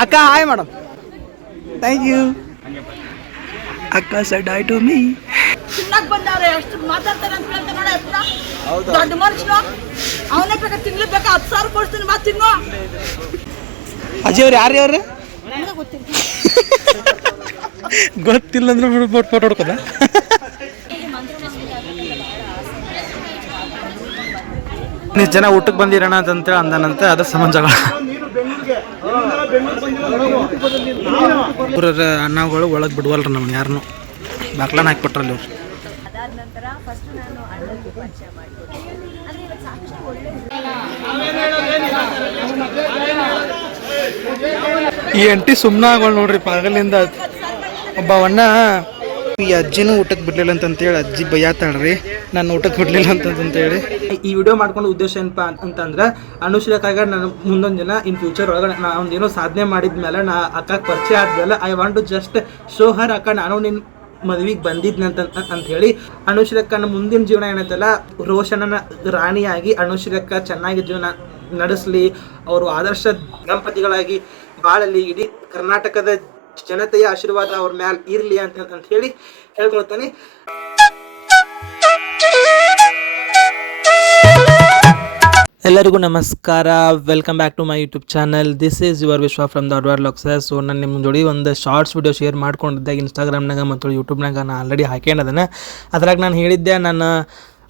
ಅಕ್ಕ hi madam thank you ಅಕ್ಕ said hi to me ತಿನ್ನಕ್ ಬಂದವ್ರೆ ಮಾತಾಡ್ತಾರೆ ಅಂತ ಹೇಳ್ತಾರೆ ನೋಡ ಎತ್ರ ದೊಡ್ಡ ಮನುಷ್ಯನು ಅವನೇ ಬೇಕಾ ತಿನ್ಲಿ ಬೇಕಾ ಹತ್ತು ಸಾವಿರ ಕೊಡ್ತೀನಿ ಬಾ ತಿನ್ನು. ಅಜಯ್ ಅವ್ರು? ಯಾರು ಅವ್ರು ಗೊತ್ತಿಲ್ಲ ಅಂದ್ರೆ ಫೋಟೋ ಹೊಡ್ಕೋದ ನೀವು ಜನ ಊಟಕ್ಕೆ ಬಂದಿರೋಣ ಅಂತೇಳಿ ಅಂದನಂತೆ ಅದ್ರ ಸಂಬಂಧಗಳ ಊರ ಅಣ್ಣಗಳು ಒಳಗೆ ಬಿಡುವಲ್ರ ನಮ್ಗೆ ಯಾರನ್ನು ಬಾಗ್ಲಾನ ಹಾಕ್ಬಿಟ್ರಲ್ಲಿ ಅವ್ರು ಅದಾದ ನಂತರ ಫಸ್ಟ್ ನಾನು ಅಣ್ಣನಿಗೆ ಪರಿಚಯ ಮಾಡಿಕೊಟ್ಟೆ ಅಂದರೆ ಇವತ್ತು ಸಾಕಷ್ಟು ಒಳ್ಳೆ ಈ ಅಂಟಿ ಸುಮ್ಮನೆ ಆಗೋಳು ನೋಡ್ರಿ ಪಾಗಲಿಂದ. ಒಬ್ಬವಣ್ಣ ಈ ಅಜ್ಜಿನೂ ಊಟಕ್ಕೆ ಬಿಡ್ಲಿಲ್ಲ ಅಂತಂತೇಳಿ ಅಜ್ಜಿ ಬೈಯಾತಾಳ್ರಿ, ನಾನು ಊಟಕ್ಕೆ ಬಿಡ್ಲಿಲ್ಲ ಅಂತಂತೇಳಿ ಈ ವಿಡಿಯೋ ಮಾಡ್ಕೊಂಡು ಉದ್ದೇಶ ಏನಪ್ಪ ಅಂತಂದ್ರೆ ಅನುಶ್ರೀಕಾಗ ನಾನು ಮುಂದೊಂದು ದಿನ ಇನ್ ಫ್ಯೂಚರ್ ಒಳಗಡೆ ನಾ ಏನೋ ಸಾಧನೆ ಮಾಡಿದ್ಮೇಲೆ ನಾ ಅಕ್ಕ ಪರಿಚಯ ಆದ್ಮೇಲೆ I want to just show her ಅಕ್ಕ ನಾನು ನಿನ್ನ ಮದ್ವಿಗೆ ಬಂದಿದ್ನ ಅಂತ ಹೇಳಿ ಅನುಶ್ರೀಕನ ಮುಂದಿನ ಜೀವನ ಏನೈತಲ್ಲ, ರೋಷನನ ರಾಣಿಯಾಗಿ ಅನುಶ್ರೀಕ ಚೆನ್ನಾಗಿ ಜೀವನ ನಡೆಸಲಿ, ಅವರು ಆದರ್ಶ ದಂಪತಿಗಳಾಗಿ ಬಾಳಲಿ, ಇಡೀ ಕರ್ನಾಟಕದ ಜನತೆಯ ಆಶೀರ್ವಾದ ಅವ್ರ ಮ್ಯಾಲ ಇರಲಿ ಅಂತ ಅಂತ ಹೇಳಿ ಹೇಳ್ಕೊಳ್ತಾನೆ. ಎಲ್ಲರಿಗೂ ನಮಸ್ಕಾರ. Welcome back to my YouTube channel this is your Vishwa from ಅಡ್ವಾರ್ ಲಾಕ್ಸಸ್ ಸೊ ನಾನು ನಿಮ್ಮ ಜೋಡಿ ಒಂದು ಶಾರ್ಟ್ಸ್ ವೀಡಿಯೋ ಶೇರ್ ಮಾಡ್ಕೊಂಡಿದ್ದೆ. ಇನ್ಸ್ಟಾಗ್ರಾಮ್ನಾಗ ಮತ್ತು ಯೂಟ್ಯೂಬ್ನಾಗ ನಾನು ಆಲ್ರೆಡಿ ಹಾಕ್ಯಂಡದನ ಅದ್ರಾಗ ನಾನು ಹೇಳಿದ್ದೆ, ನಾನು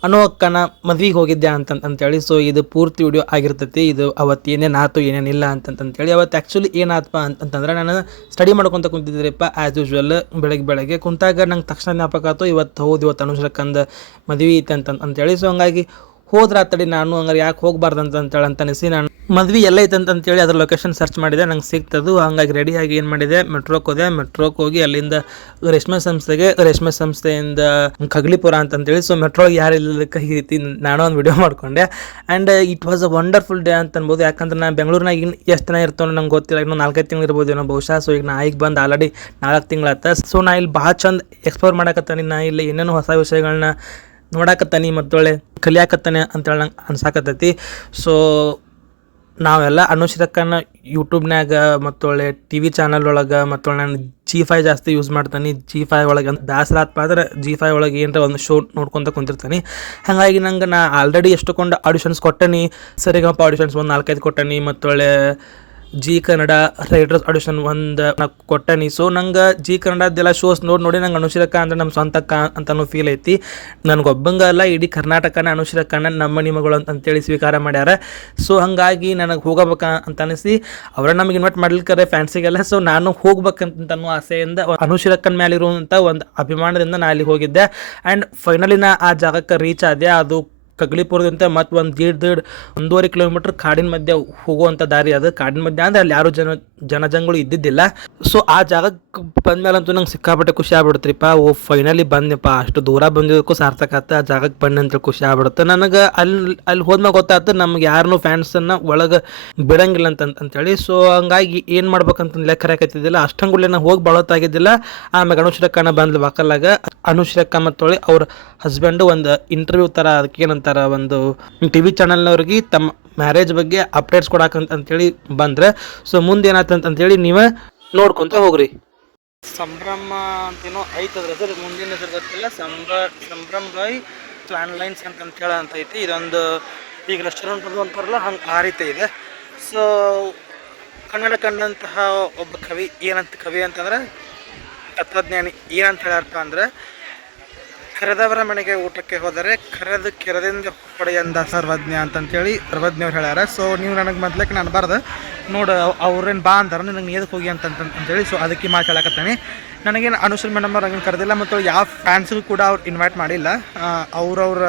ಅನ್ನೋ ಅಕ್ಕನ ಮದ್ವಿಗೆ ಹೋಗಿದ್ದೆ ಅಂತ ಅಂತೇಳಿ ಸೊ ಇದು ಪೂರ್ತಿ ವಿಡಿಯೋ ಆಗಿರ್ತೈತಿ. ಇದು ಅವತ್ತು ಏನೇನು ಆಯ್ತು ಏನೇನಿಲ್ಲ ಅಂತಂತಂತೇಳಿ ಅವತ್ತು ಆ್ಯಕ್ಚುಲಿ ಏನಾಯ್ತಪ್ಪ ಅಂತಂದ್ರೆ ನಾನು ಸ್ಟಡಿ ಮಾಡ್ಕೊತ ಕುಂತಿದ್ದೀರಿಪ್ಪ ಆ್ಯಸ್ ಯೂಶ್ವಲ್ ಬೆಳಗ್ಗೆ ಬೆಳಗ್ಗೆ ಕುಂತಾಗ ನಂಗೆ ತಕ್ಷಣ ಜ್ಞಾಪಕ ಆಯ್ತು ಇವತ್ತು ಹೌದು, ಇವತ್ತು ಅನುಸರಕ್ಕಂದು ಮದುವೆ ಐತೆ ಅಂತ ಅಂತೇಳಿ ಸೊ ಹಂಗಾಗಿ ಹೋದ್ರ ತಡಿ ನಾನು ಹಂಗಾರೆ ಯಾಕೆ ಹೋಗ್ಬಾರ್ದು ಅಂತ ಅಂತೇಳಿ ಅಂತ ಅನಿಸಿ ನಾನು ಮದ್ವೆ ಎಲ್ಲ ಐತಂತೇಳಿ ಅದ್ರ ಲೊಕೇಶನ್ ಸರ್ಚ್ ಮಾಡಿದೆ, ನಂಗೆ ಸಿಗ್ತದು. ಹಂಗಾಗಿ ರೆಡಿಯಾಗಿ ಏನು ಮಾಡಿದೆ? ಮೆಟ್ರೋಕ್ಕೆ ಹೋದೆ. ಮೆಟ್ರೋಕ್ಕೆ ಹೋಗಿ ಅಲ್ಲಿಂದ ರೇಷ್ಮೆ ಸಂಸ್ಥೆಗೆ, ರೇಷ್ಮೆ ಸಂಸ್ಥೆಯಿಂದ ಕಗ್ಲಿಪುರ ಅಂತಂತೇಳಿ. ಸೊ ಮೆಟ್ರೋಗೆ ಯಾರು ಇಲ್ಲದಕ್ಕೆ ಈ ರೀತಿ ನಾನು ಒಂದು ವಿಡಿಯೋ ಮಾಡ್ಕೊಂಡೆ. And it was a wonderful day ಅಂತ ಅನ್ಬೋದು ಯಾಕಂದ್ರೆ ನಾನು ಬೆಂಗಳೂರಿನಾಗ ಇನ್ನು ಎಷ್ಟು ದಿನ ಇರ್ತಾವೆ ನಂಗೆ ಗೊತ್ತಿಲ್ಲ. ಇನ್ನೂ ನಾಲ್ಕೈದು ತಿಂಗಳು ಇರ್ಬೋದು ಏನೋ ಬಹುಶಃ. ಸೊ ಈಗ ನಾ ಈಗ ಬಂದು ಆಲ್ರೆಡಿ ನಾಲ್ಕು ತಿಂಗಳತ್ತ ಸೊ ನಾ ಇಲ್ಲಿ ಭಾಳ ಚಂದ ಎಕ್ಸ್ಪ್ಲೋರ್ ಮಾಡಕತ್ತಾನೆ. ನಾ ಇಲ್ಲಿ ಏನೇನು ಹೊಸ ವಿಷಯಗಳನ್ನ ನೋಡಾಕತ್ತಾನೆ ಮತ್ತೊಳ್ಳೆ, ಕಲಿಯಾಕತ್ತಾನೆ ಅಂತೇಳಿ ನಂಗೆ ಅನ್ಸಾಕತ್ತೈತಿ. ಸೊ ನಾವೆಲ್ಲ ಅನುಶ್ರಕ್ಕನ ಯೂಟ್ಯೂಬ್ನಾಗ ಮತ್ತೊಳ್ಳೆ ಟಿ ವಿ ಚಾನಲ್ ಒಳಗೆ ಮತ್ತೊಳ್ಳೆ ನಾನು ಜಿ ಫೈ ಜಾಸ್ತಿ ಯೂಸ್ ಮಾಡ್ತಾನೆ. ಜಿ ಫೈ ಒಳಗೆ ಅಂತ ದಾಸರಾತ್ಪ ಆದರೆ ಜಿ ಫೈ ಒಳಗೆ ಏನರ ಒಂದು ಶೋ ನೋಡ್ಕೊತ ಕುಂತಿರ್ತಾನೆ. ಹಾಗಾಗಿ ನಂಗೆ ನಾ ಆಲ್ರೆಡಿ ಎಷ್ಟೊಂದು ಆಡಿಷನ್ಸ್ ಕೊಟ್ಟನಿ. ಸರಿಗಪ್ಪ ಆಡಿಷನ್ಸ್ ಒಂದು ನಾಲ್ಕೈದು ಕೊಟ್ಟನಿ. ಮತ್ತೊಳ್ಳೆ ಜಿ ಕನ್ನಡ ರೈಟರ್ಸ್ ಆಡಿಷನ್ ಒಂದು ಕೊಟ್ಟನಿ ಸೊ ನಂಗೆ ಜಿ ಕನ್ನಡದೆಲ್ಲ ಶೋಸ್ ನೋಡಿ ನೋಡಿ ನಂಗೆ ಅನುಶ್ರಕ್ಕ ಅಂದ್ರೆ ನಮ್ಮ ಸ್ವಂತಕ್ಕ ಅಂತನೂ ಫೀಲ್ ಐತಿ. ನನಗೊಬ್ಬಂಗ ಅಲ್ಲ, ಇಡೀ ಕರ್ನಾಟಕನ ಅನುಶ್ರಕ್ಕನ ನಮ್ಮ ನಿಮಗಳು ಅಂತ ಅಂತೇಳಿ ಸ್ವೀಕಾರ ಮಾಡ್ಯಾರ. ಸೊ ಹಾಗಾಗಿ ನನಗೆ ಹೋಗಬೇಕ ಅಂತ ಅನಿಸಿ. ಅವರ ನಮಗೆ ಇನ್ವೈಟ್ ಮಾಡ್ಲಿಕ್ಕರೆ ಫ್ಯಾನ್ಸಿಗೆಲ್ಲ ಸೊ ನಾನು ಹೋಗ್ಬೇಕಂತ ಅನ್ನೋ ಆಸೆಯಿಂದ ಅನುಶ್ರಕ್ಕನ ಮೇಲೆ ಇರುವಂಥ ಒಂದು ಅಭಿಮಾನದಿಂದ ನಾ ಅಲ್ಲಿ ಹೋಗಿದ್ದೆ. ಆ್ಯಂಡ್ ಫೈನಲಿ ನಾ ಆ ಜಾಗಕ್ಕೆ ರೀಚ್ ಆದೆ. ಅದು ಕಗ್ಲಿಪುರದಿಂದ ಮತ್ತು ಒಂದು ದೀಡ್ ದೀಡ್ ಒಂದೂವರೆ ಕಿಲೋಮೀಟ್ರ್ ಕಾಡಿನ ಮಧ್ಯೆ ಹೋಗುವಂಥ ದಾರಿ ಅದು. ಕಾಡಿನ ಮಧ್ಯೆ ಅಂದ್ರೆ ಅಲ್ಲಿ ಯಾರು ಜನ ಜನಜಂಗಳು ಇದ್ದಿದ್ದಿಲ್ಲ. ಸೊ ಆ ಜಾಗಕ್ಕೆ ಬಂದ್ಮೇಲಂತೂ ನಂಗೆ ಸಿಕ್ಕಾಪಟ್ಟೆ ಖುಷಿ ಆಗ್ಬಿಡ್ತ್ರಿಪ್ಪ. ಓ ಫೈನಲಿ ಬಂದೆಪ್ಪ ಅಷ್ಟು ದೂರ ಬಂದಿದ್ದಕ್ಕೂ ಸಾರ್ಥಕ ಆತ. ಆ ಜಾಗಕ್ಕೆ ಬಂದಂತ ಖುಷಿ ಆಗ್ಬಿಡುತ್ತೆ. ನನಗೆ ಅಲ್ಲಿ ಅಲ್ಲಿ ಹೋದ್ಮೇಲೆ ಗೊತ್ತಾಯ್ತು ನಮ್ಗೆ ಯಾರನ್ನೂ ಫ್ಯಾನ್ಸನ್ನು ಒಳಗೆ ಬಿಡಂಗಿಲ್ಲ ಅಂತ, ಅಂತೇಳಿ. ಸೊ ಹಂಗಾಗಿ ಏನು ಮಾಡ್ಬೇಕಂತ ಲೆಕ್ಕ ಹಾಕತ್ತಿದ್ದಿಲ್ಲ. ಅಷ್ಟಂಗುಳ್ಳೆ ಹೋಗಿ ಬಳೋತಾಗಿದ್ದಿಲ್ಲ ಆಮೇಲೆ ಅನುಶ್ರಕ್ಕನ ಬಂದ್ಲು ವಾಕಲ್ಲಾಗ. ಅನುಶ್ರಕ್ಕ ಮತ್ತೊಳಿ ಅವ್ರ ಹಸ್ಬೆಂಡು ಒಂದು ಇಂಟರ್ವ್ಯೂ ಥರ ಅದಕ್ಕೆ ಏನಂತಾರ ಒಂದು ಟಿ ವಿ ಚಾನಲ್ನವ್ರಿಗೆ ತಮ್ಮ ಮ್ಯಾರೇಜ್ ಬಗ್ಗೆ ಅಪ್ಡೇಟ್ಸ್ ಕೊಡಾಕಂತ ಅಂತೇಳಿ ಬಂದ್ರೆ. ಸೊ ಮುಂದೆ ಅಂತೇಳಿ ನೀವೇ ನೋಡ್ಕೊಂತ ಹೋಗ್ರಿ. ಸಂಭ್ರಮ ಅಂತೇನೋ ಐತದ್ರ ಸರ್ ಮುಂದಿನ ಹೆಸರು ಗೊತ್ತಿಲ್ಲ. ಸಂಭ್ರ ಸಂಭ್ರಮ್ ಬಾಯ್ ಲ್ಯಾಂಡ್ಲೈನ್ಸ್ ಅಂತ ಹೇಳ ಅಂತ ಐತಿ. ಇದೊಂದು ಈಗ ರೆಸ್ಟೋರೆಂಟ್ ಅದು ಅಂತಾರಲ್ಲ, ಹಂಗೆ ಆ ರೀತಿ ಇದೆ. ಸೊ ಕನ್ನಡ ಕಂಡಂತಹ ಒಬ್ಬ ಕವಿ, ಏನಂತ ಕವಿ ಅಂತಂದ್ರೆ ತತ್ವಜ್ಞಾನಿ. ಏನಂತ ಹೇಳ್ಯಾರಪ್ಪ ಅಂದ್ರೆ ಕರೆದವರ ಮನೆಗೆ ಊಟಕ್ಕೆ ಹೋದರೆ ಕರೆದು ಕೆರೆದಿಂದ ಪಡೆಯಂದ ಸರ್ವಜ್ಞ ಅಂತಂತೇಳಿ ಸರ್ವಜ್ಞವ್ರು ಹೇಳ್ಯಾರ. ಸೊ ನೀವು ನನಗೆ ಮೊದ್ಲಕ್ಕೆ ನಾನು ಬರ್ದು, ನೋಡು ಅವ್ರೇನು ಬಾ ಅಂತಾರೆ ನನಗೆ ಎದಕ್ಕೆ ಹೋಗಿ ಅಂತ ಅಂತೇಳಿ ಸೊ ಅದಕ್ಕೆ ಮಾತಾಡಕತ್ತಾನೆ ನನಗೇನು ಅನುಶ್ರೀ ಮೇಡಮ್ ಅವ್ರು ಕರೆದಿಲ್ಲ ಮತ್ತು ಯಾವ ಫ್ಯಾನ್ಸ್ಗೂ ಕೂಡ ಅವ್ರು ಇನ್ವೈಟ್ ಮಾಡಿಲ್ಲ. ಅವ್ರವ್ರ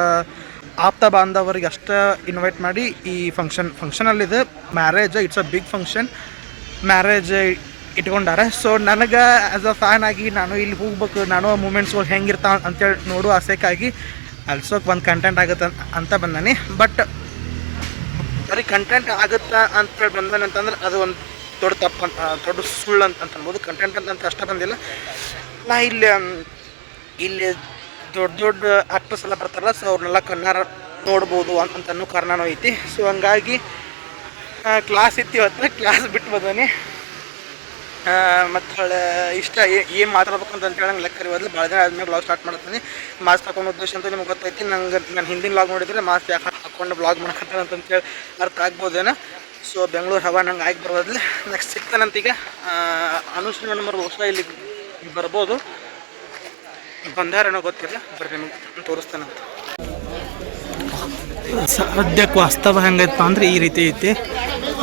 ಆಪ್ತ ಬಾಂಧವರಿಗೆ ಅಷ್ಟೇ ಇನ್ವೈಟ್ ಮಾಡಿ ಈ function ಫಂಕ್ಷನಲ್ಲಿದೆ marriage it's a big function marriage ಇಟ್ಕೊಂಡಾರೆ. So ನನಗೆ ಆಸ್ ಅ ಫ್ಯಾನ್ ಆಗಿ ನಾನು ಇಲ್ಲಿ ಹೋಗ್ಬೇಕು, ನಾನು ಆ ಮೂಮೆಂಟ್ಸ್ಗಳು ಹೆಂಗಿರ್ತಾವ ಅಂತೇಳಿ ನೋಡು ಆಸೆಕ್ಕಾಗಿ ಅಲ್ಸೋಕೆ ಒಂದು ಕಂಟೆಂಟ್ ಆಗುತ್ತೆ ಅಂತ- ಅಂತ ಬಂದಾನೆ. ಬಟ್ ಬರೀ ಕಂಟೆಂಟ್ ಆಗುತ್ತಾ ಅಂತೇಳಿ ಬಂದಾನೆ ಅಂತಂದ್ರೆ ಅದು ಒಂದು ದೊಡ್ಡ ತಪ್ಪು ಅಂತ, ದೊಡ್ಡ ಸುಳ್ಳು ಅಂತ ಅಂತ ಕಂಟೆಂಟ್ ಅಂತ ಅಷ್ಟೇ ಬಂದಿಲ್ಲ. ನಾ ಇಲ್ಲಿ ಇಲ್ಲಿ ದೊಡ್ಡ ದೊಡ್ಡ ಆಕ್ಟರ್ಸ್ ಎಲ್ಲ ಬರ್ತಾರಲ್ಲ ಸೊ ಅವ್ರನ್ನೆಲ್ಲ ಕಣ್ಣಾರ ನೋಡ್ಬೋದು ಅಂತ ಅಂತ ಅನ್ನೋ ಕಾರಣನೂ ಐತಿ. ಸೊ ಹಂಗಾಗಿ ಕ್ಲಾಸ್ ಇತ್ತು ಇವತ್ತು. ಕ್ಲಾಸ್ ಬಿಟ್ಟು ಬಂದಾನೆ. ಮತ್ತು ಹೊಳೆ ಇಷ್ಟ ಏನು ಮಾತಾಡ್ಬೇಕು ಅಂತ ನಂಗೆ ಲೆಕ್ಕ ಇರೋದಿಲ್ಲ ಭಾಳ ದಿನ ಆದ್ಮೇಲೆ ಬ್ಲಾಗ್ ಸ್ಟಾರ್ಟ್ ಮಾಡ್ತೀನಿ. ಮಾಸ್ಕ್ ಹಾಕೊಂಡು ಉದ್ದೇಶ ಅಂತ ನಿಮ್ಗೆ ಗೊತ್ತೈತಿ, ನಂಗೆ ನಾನು ಹಿಂದಿನ ಬ್ಲಾಗ್ ನೋಡಿದ್ರೆ ಮಾಸ್ಕ್ ಯಾಕೆ ಹಾಕೊಂಡು ಬ್ಲಾಗ್ ಮಾಡ್ಕೊತಾರೆ ಅಂತೇಳಿ ಅರ್ಥ ಆಗ್ಬೋದೇನೋ. ಸೊ ಬೆಂಗಳೂರು ಹವಾ ನಂಗೆ ಆಗಿ ಬರೋದಿಲ್ಲ ನೆಕ್ಸ್ಟ್ ಸಿಗ್ತಾನಂತೀಗ ಅನುಷ್ಠಾನ ನಂಬರ್ ಹೊಸ ಇಲ್ಲಿ ಬರ್ಬೋದು. ಬಂದಾರೇನೋ ಗೊತ್ತಿಲ್ಲ, ಬರ್ರಿ ನಿಮ್ಗೆ ತೋರಿಸ್ತಾನಂತ ಸದ್ಯಕ್ಕೆ ವಾಸ್ತವ ಹೆಂಗೈತಪ್ಪ ಅಂದ್ರೆ ಈ ರೀತಿ ಐತಿ.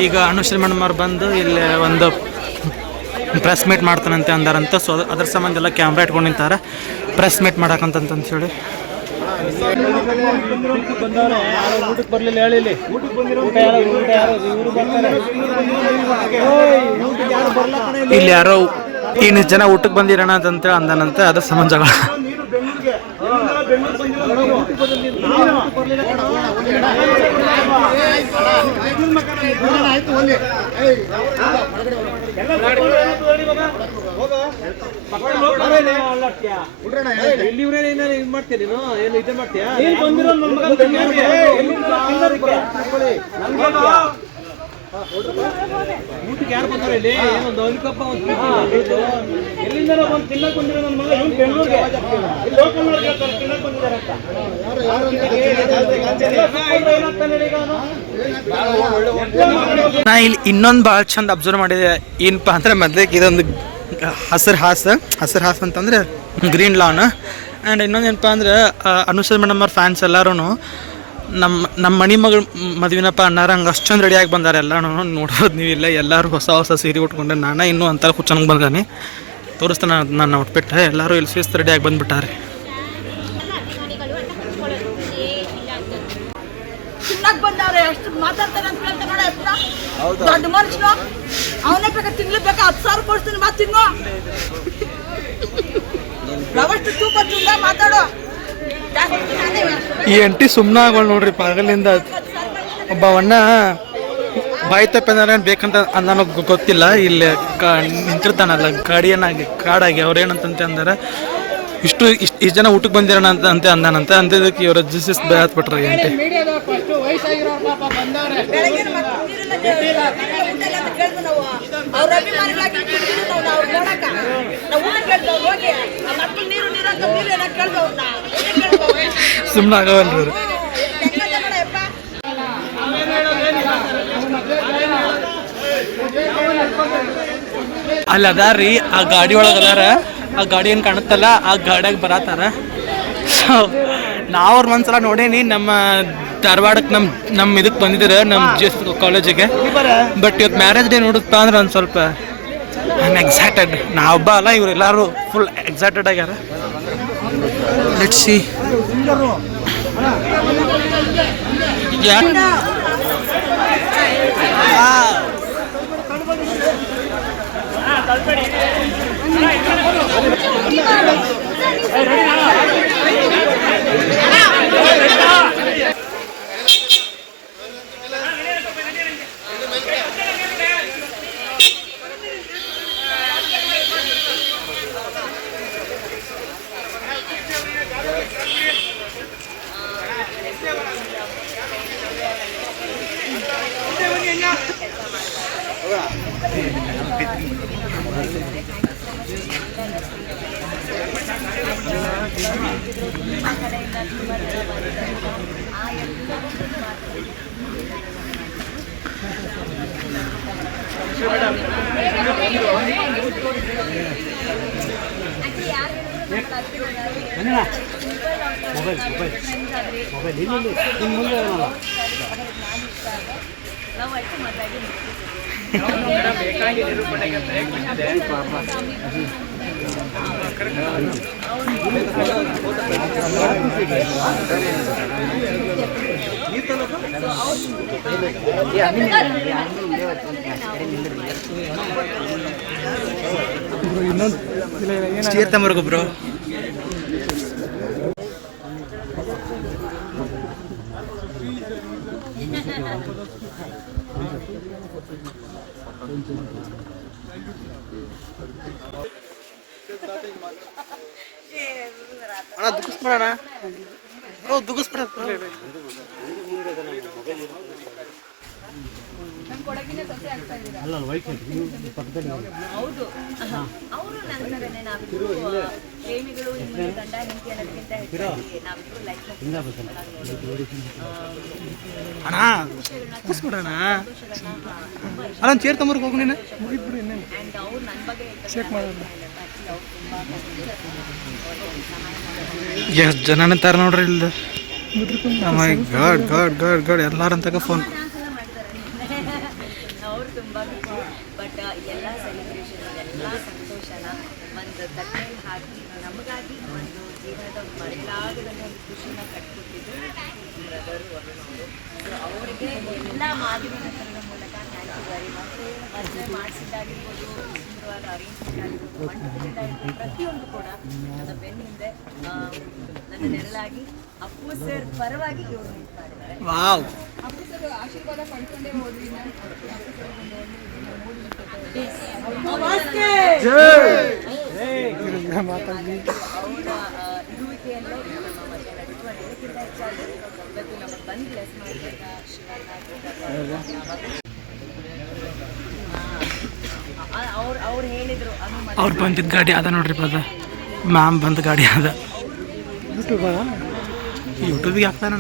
ಈಗ ಅನುಶ್ರೀ ಮೇಡಮ್ ಬಂದು ಇಲ್ಲಿ ಒಂದು ಪ್ರೆಸ್ ಮೀಟ್ ಮಾಡ್ತಾನಂತೆ ಅಂದಾರಂತ. ಸೊ ಅದ್ರ ಸಂಬಂಧ ಎಲ್ಲ ಕ್ಯಾಮ್ರಾ ಇಟ್ಕೊಂಡು ನಿಂತಾರ. ಪ್ರೆಸ್ ಮೀಟ್ ಮಾಡಕಂತಂತ ಹೇಳಿ. ಇಲ್ಲಿ ಯಾರೋ ಏನು ಜನ ಊಟಕ್ಕೆ ಬಂದಿರೋಣ ಅಂತೇಳಿ ಅಂದಾನಂತೆ. ಅದ್ರ ಸಂಬಂಧ ಇದು ಮಾಡ್ತೀಯ ನೀನು ಏನು ಇದು ಮಾಡ್ತೀಯ ಊಟಕ್ಕೆ ಯಾರು ಬಂದಾರೆ ಇಲ್ಲಿ? ಏನೊಂದು ಅಲ್ಕಪ್ಪ ಒಂದು ಎಲ್ಲಿಂದ ಬಂದು ತಿನ್ನಕ್ ಬಂದಿರೋ ನನ್ನ ಮಗ, ಇವ್ನು ಬೆಂಗಳೂರಿಗೆ. ಇಲ್ಲಿ ಲೋಕಲ್ ನೋಡ್ ಕೇಳ್ತಾರೆ, ತಿನ್ನಕ್ ಬಂದಿದ್ದಾರೆ ಅಂತ. ನಾ ಇಲ್ಲಿ ಇನ್ನೊಂದು ಭಾಳ ಚಂದ ಅಬ್ಸರ್ವ್ ಮಾಡಿದೆ. ಏನಪ್ಪ ಅಂದ್ರೆ ಮೊದ್ಲಿಗೆ ಇದೊಂದು ಹಸಿರು ಹಾಸ ಹಸಿರು ಹಾಸ ಅಂತಂದ್ರೆ ಗ್ರೀನ್ ಲಾನ್ ಆ್ಯಂಡ್ ಇನ್ನೊಂದು ಏನಪ್ಪ ಅಂದ್ರೆ ಅನುಸರ್ ಮೇಡಮ್ ಅವ್ರ ಫ್ಯಾನ್ಸ್ ಎಲ್ಲರೂ ನಮ್ಮ ನಮ್ಮ ಮಣಿ ಮಗಳು ಮದುವೆನಪ್ಪ ಅಣ್ಣಾರ ಹಂಗೆ ಅಷ್ಟೊಂದು ರೆಡಿಯಾಗಿ ಬಂದಾರೆ. ಎಲ್ಲರೂ ನೋಡೋದು ನೀವು ಇಲ್ಲ ಎಲ್ಲರೂ ಹೊಸ ಹೊಸ ಸೀರೆ ಉಟ್ಕೊಂಡೆ. ನಾನು ಇನ್ನೂ ಅಂತ ಕುಚ್ಚನಂಗೆ ಬಂದಾನೆ. ತೋರಿಸ್ತಾನೆ ನಾನು ಉಟ್ಬಿಟ್ಟೆ. ಎಲ್ಲರೂ ಇಲ್ಲಿ ಶಿಸ್ತು ರೆಡಿಯಾಗಿ ಬಂದುಬಿಟ್ಟಾರೆ. ದೊಡ್ಡ ಅವನೇ ಬೇಕಾ ತಿಂಗ್ಳು ಬೇಕಾ? ಹತ್ತು ಸಾವಿರ ಕೊಡ್ತೀನಿ ತಿನ್ನು. ಯಾವಷ್ಟು ತೂಕ ತಿಂದ ಮಾತಾಡು. ಈ ಎಂಟಿ ಸುಮ್ನಾಗಳು ಆಗೋಳು ನೋಡ್ರಿ, ಪಾಗಲಿಂದ ಒಬ್ಬ ಅಣ್ಣ ಬಾಯಿ ತಪ್ಪೇನಾರ ಬೇಕಂತ ನನಗೆ ಗೊತ್ತಿಲ್ಲ. ಇಲ್ಲಿ ಕ ನಿಂತಿರ್ತಾನಲ್ಲ ಕಾಡಿಯನ್ನಾಗಿ ಕಾಡಾಗಿ ಅವ್ರೇನಂತಂತೆ ಅಂದ್ರೆ. ಇಷ್ಟು ಇಷ್ಟು ಇಷ್ಟು ಜನ ಊಟಕ್ಕೆ ಬಂದಿರೋಣ ಅಂತ ಅಂತ ಅಂದಾನಂತೆ. ಅಂದಿದ್ದಕ್ಕೆ ಇವರು ಜಿಸಿಸ್ ಬೇಯತ್ಬಿಟ್ರಿ ಅಂಟಿ ಬೆಳಗ್ಗೆ ಸುಮ್ಮನೆ ಆಗವಲ್ರು ಅಲ್ಲಿ ಅದಾರ್ರಿ, ಆ ಗಾಡಿ ಒಳಗೆ ಅದಾರ. ಆ ಗಾಡಿ ಏನು ಕಾಣುತ್ತಲ್ಲ, ಆ ಗಾಡಿಯಾಗ ಬರತ್ತಾರ. ಸೊ ನಾವು ಅವ್ರ ಒಂದ್ಸಲ ನೋಡೇನಿ, ನಮ್ಮ ಧಾರವಾಡಕ್ಕೆ ನಮ್ಮ ನಮ್ಮ ಇದಕ್ಕೆ ಬಂದಿದ್ದಾರೆ ನಮ್ಮ ಜಿ ಕಾಲೇಜಿಗೆ. ಬಟ್ ಇವತ್ತು ಮ್ಯಾರೇಜ್ ಡೇ ನೋಡುತ್ತ ಅಂದ್ರೆ ಒಂದು ಸ್ವಲ್ಪ ಐ ಎಕ್ಸೈಟೆಡ್ ನಾ ಒಬ್ಬ ಅಲ್ಲ, ಇವರೆಲ್ಲರೂ ಫುಲ್ ಎಕ್ಸೈಟೆಡ್ ಆಗ್ಯಾರ. ಸಿ ಯಾ ಇನ್ನೊಂದು ಬ್ರೋ Thank you. అన్నా దుఃఖపడనా ఓ దుఃఖపడ ಅಣ್ಣ ಸೊಸೆ ಆಗ್ತಾ ದುಃಖಿಸ್ಬೇಡ ಅಲ್ಲ ವೈಟ್ ಪಕ್ಕದಲ್ಲಿ ಹೌದು. ಅವರು ನಂತರನೇ ನಾವಿಬ್ರು ಆ, ಪ್ರೇಮಿಗಳು ಇನ್ನು ಗಂಡ ಹೆಂಡತಿ ಅನ್ನೋದಕ್ಕಿಂತ ಹೆಚ್ಚಾಗಿ ನಾವಿಬ್ರು ಲೈಫ್ ಅಣ್ಣ ಚೇರ್ ತಮ್ಮರ್ಗೆ ಹೋಗಿ ನೀನು. ಅಂಡ್ ಅವ್ರು ನನ್ನ ಬಗ್ಗೆ ಚೆಕ್ ಮಾಡೋದು ಅವ್ರು ತುಂಬಾ ಎಷ್ಟು ಜನ ನಿಂತಾರ ನೋಡ್ರಿ ಇಲ್ಲಿ my god god god god ಎಲ್ಲಾರಂತಾಗ phone ಅವ್ರು ತುಂಬ ಬಟ್ ಎಲ್ಲ ಸೆಲೆಬ್ರೇಷನ್ ಎಲ್ಲ ಸಂತೋಷನ ಒಂದು ತಟ್ಟೆಯಲ್ಲಿ ಹಾಕಿ ನಮಗಾಗಿ ಒಂದು ಜೀವನದ ಒಂದು ಮರೆಯಲಾಗದಂಥ ಒಂದು ಖುಷಿನ ಕಟ್ಕೊಟ್ಟಿದ್ದು ಬ್ರದರು ಸೊ ಅವರಿಗೆ ಎಲ್ಲ ಮಾಧ್ಯಮಗಳ ಮೂಲಕ ಥ್ಯಾಂಕ್ ಯು ವೆರಿ ಮಚ್ ಮದುವೆ ಮಾಡಿಸಿದ್ದಾಗಿರ್ಬೋದು ಸುಂದರವಾದ ಅರೇಂಜ್ಮೆಂಟ್ ಆಗಿರ್ಬೋದು ಮಂಟಪದಿಂದ ಹಿಡ್ದು ಪ್ರತಿಯೊಂದು ಕೂಡ ನನ್ನ ಬೆನ್ನ ಹಿಂದೆ ನನ್ನ ನೆರಳಾಗಿ ಅಪ್ಪು ಸರ್ ಪರವಾಗಿ ಇವರು ನಾನು ಮಾಡಿದ್ದಾರೆ ಸರ್ ಅವರ ಇರುವಿಕೆಯಲ್ಲೇ ಇದು ನಮ್ಮ ಮಧ್ಯ ನಡೀತು ನಮ್ಮ ಎಲ್ಲಕ್ಕಿಂತ ಹೆಚ್ಚಾಗಿ ಇವತ್ತು ನಮಗೆ ಬಂದು ಬ್ಲೆಸ್ ಮಾಡಿದಾಗ ಅವ್ರು ಅವ್ರು ಹೇಳಿದ್ರು ಅನು ಅವ್ರು ಬಂದಿದ್ದ ಗಾಡಿ ಅದ ನೋಡ್ರಿ ಪದ ಮ್ಯಾಮ್ ಬಂದ ಗಾಡಿ ಅದ. ಯೂಟ್ಯೂಬಿಗೆ ಹಾಕ್ತಾನ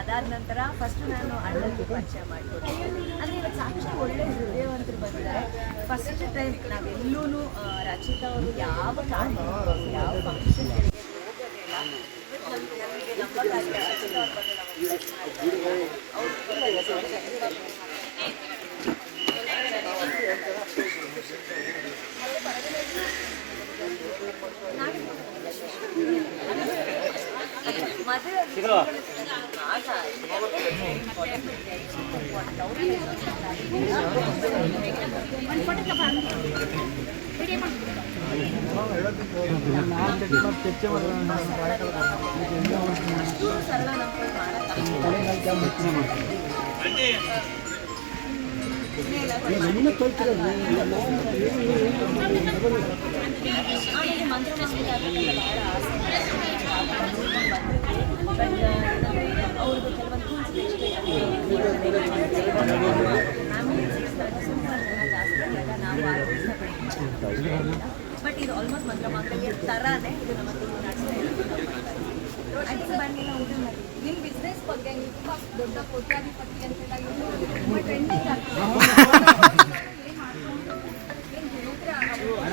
ಅದಾದ ನಂತರ ಫಸ್ಟ್ ನಾನು ಅಣ್ಣನಿಗೆ ಪರಿಚಯ ಮಾಡಿಕೊಟ್ಟೆ. ಅಂದರೆ ಇವತ್ತು ಸಾಕಷ್ಟು ಒಳ್ಳೆ ಹೃದಯವಂತರು ಬಂದಿದ್ದಾರೆ. ಫಸ್ಟ್ ಟೈಮ್ ನಾವೆಲ್ಲೂ ರಚಿತ ಅವರು ಯಾವ ಕಾರ್ಯಕ್ರಮ ಯಾವ ಫಂಕ್ಷನ್ಗಳಿಗೆ ಹೋಗೋದಿಲ್ಲ ಇವತ್ತು ನಮ್ಗೆ ನಂಬಕ್ಕಾಗಿ ರಚಿತಾ ಅವ್ರು ಬಂದು ಮಾಡಿದ್ದಾರೆ. ಅವ್ರು ಮದುವೆ ಆಟ ಸರಳ ನಮ್ಮ ಆಮೇಲೆ ಮಂತ್ರ ಮಾಡಿಸ್ಬೇಕಾದ್ರೆ ಬಹಳ ಆಸೆ ಬಟ್ ಅವ್ರದ್ದು ಕೆಲವೊಂದು ದಿವಸ ಬಟ್ ಇದು ಆಲ್ಮೋಸ್ಟ್ ಮಂತ್ರ ಮಾಂಗಲ್ಯ ಥರನೇ ಇದು ನಮ್ಮ ಊಟ ಮಾಡಿ ನಿಮ್ಮ ಬಿಸ್ನೆಸ್ ಬಗ್ಗೆ ತುಂಬ ದೊಡ್ಡ ಕೋಟ್ಯಾಧಿಪತಿ ಅಂತೆಲ್ಲ ಇವ್ರು ತುಂಬ ಟ್ರೆಂಡಿಂಗ್ ಆಗ್ತದೆ ಏನ್ ಮಾಡ್ಕೊಂಡು ಏನ್ ಗೆಲ್ಲುತ್ರೆ ಆಗಲ್ಲ.